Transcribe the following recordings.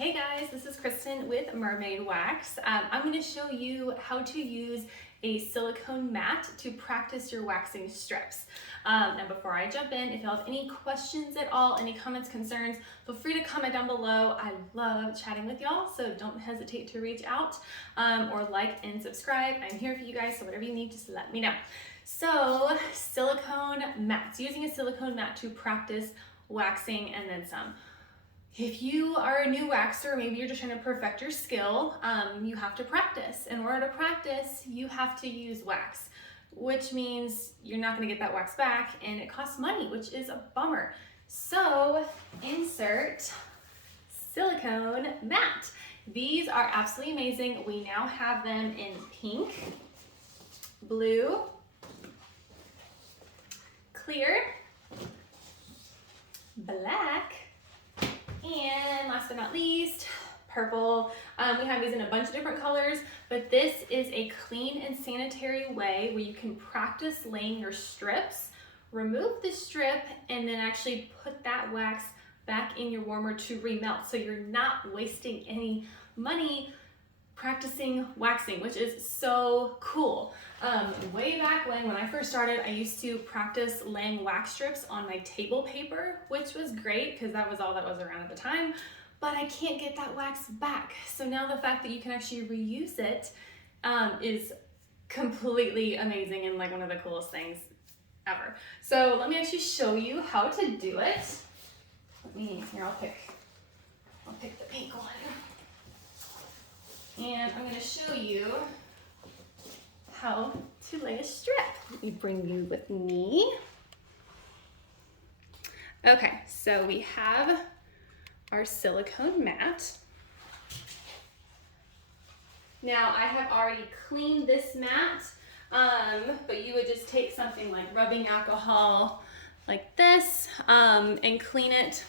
Hey guys, this is Kristen with Mermaid Wax. I'm going to show you how to use a silicone mat to practice your waxing strips. Now before I jump in, if you have any questions at all, any comments, concerns, feel free to comment down below. I love chatting with y'all, so don't hesitate to reach out or like and subscribe. I'm here for you guys, so whatever you need, just let me know. So silicone mats, using a silicone mat to practice waxing and then some. If you are a new waxer, maybe you're just trying to perfect your skill, you have to practice. In order to practice, you have to use wax, which means you're not going to get that wax back and it costs money, which is a bummer. So insert silicone mat. These are absolutely amazing. We now have them in pink, blue, clear, black, and last but not least, purple. We have these in a bunch of different colors, but this is a clean and sanitary way where you can practice laying your strips, remove the strip, and then actually put that wax back in your warmer to remelt, so you're not wasting any money practicing waxing, which is so cool. Way back when I first started, I used to practice laying wax strips on my table paper, which was great because that was all that was around at the time, but I can't get that wax back. So now the fact that you can actually reuse it is completely amazing and like one of the coolest things ever. So let me actually show you how to do it. Here, I'll pick the pink one. And I'm going to show you how to lay a strip. Let me bring you with me. Okay, so we have our silicone mat. Now I have already cleaned this mat, but you would just take something like rubbing alcohol like this and clean it.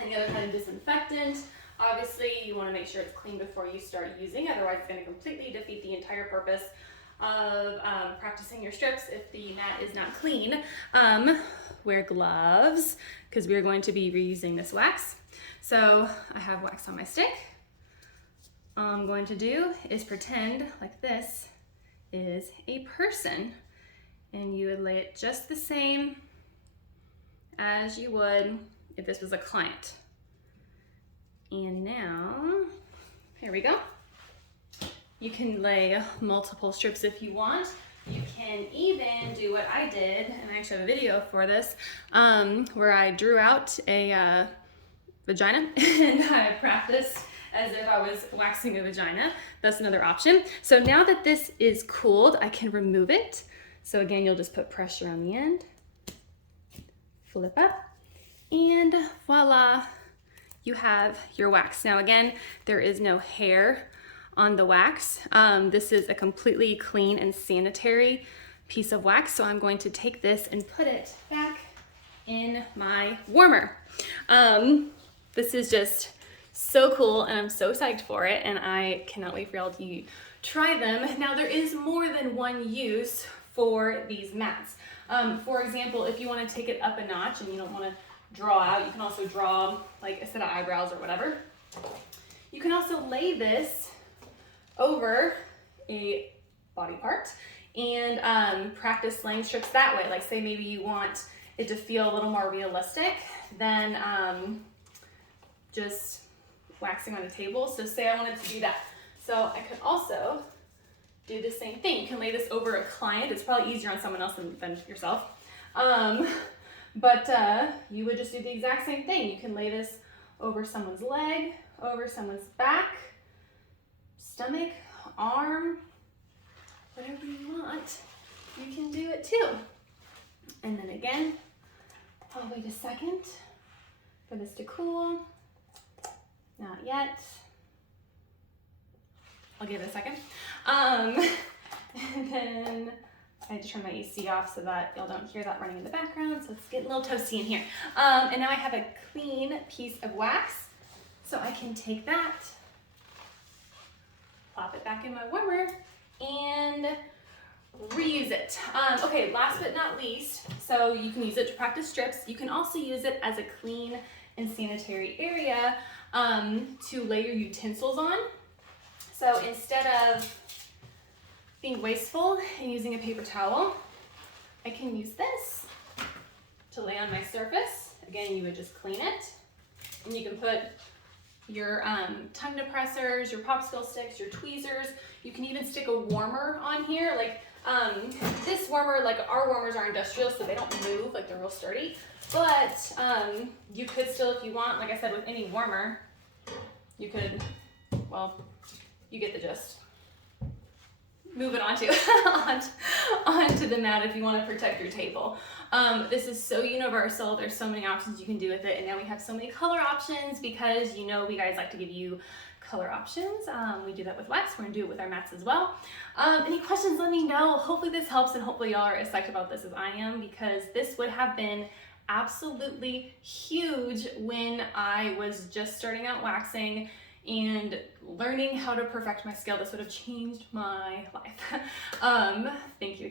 And the other kind of disinfectant. Obviously, you want to make sure it's clean before you start using, otherwise it's going to completely defeat the entire purpose of practicing your strips if the mat is not clean. Wear gloves, because we are going to be reusing this wax. So I have wax on my stick. All I'm going to do is pretend like this is a person, and you would lay it just the same as you would if this was a client. And now, here we go. You can lay multiple strips if you want. You can even do what I did, and I actually have a video for this, where I drew out a vagina and I practiced as if I was waxing a vagina. That's another option. So now that this is cooled, I can remove it. So again, you'll just put pressure on the end, flip up, and voila. You have your wax. Now again, there is no hair on the wax. This is a completely clean and sanitary piece of wax, so I'm going to take this and put it back in my warmer. This is just so cool, and I'm so psyched for it, and I cannot wait for y'all to try them. Now there is more than one use for these mats. For example, if you want to take it up a notch and you don't want to draw out, you can also draw like a set of eyebrows or whatever. You can also lay this over a body part and practice laying strips that way. Like say maybe you want it to feel a little more realistic than just waxing on a table. So say I wanted to do that. So I could also do the same thing. You can lay this over a client. It's probably easier on someone else than yourself. But you would just do the exact same thing. You can lay this over someone's leg, over someone's back, stomach, arm, whatever you want. You can do it too. And then again, I'll wait a second for this to cool. Not yet. I'll give it a second. And then I had to turn my AC off so that y'all don't hear that running in the background, so it's getting a little toasty in here. And now I have a clean piece of wax, so I can take that, pop it back in my warmer, and reuse it. Okay, last but not least, so you can use it to practice strips. You can also use it as a clean and sanitary area to lay your utensils on. So instead of being wasteful and using a paper towel, I can use this to lay on my surface. Again, you would just clean it, and you can put your tongue depressors, your popsicle sticks, your tweezers. You can even stick a warmer on here. Like this warmer, like our warmers are industrial, so they don't move, like they're real sturdy. But you could still, if you want, like I said, with any warmer, you could, well, you get the gist. Move it onto the mat if you want to protect your table. This is so universal. There's so many options you can do with it, and now we have so many color options because you know we guys like to give you color options. We do that with wax. We're gonna do it with our mats as well. Any questions, let me know. Hopefully this helps, and hopefully y'all are as psyched about this as I am, because this would have been absolutely huge when I was just starting out waxing and learning how to perfect my skill. This would have changed my life. Thank you.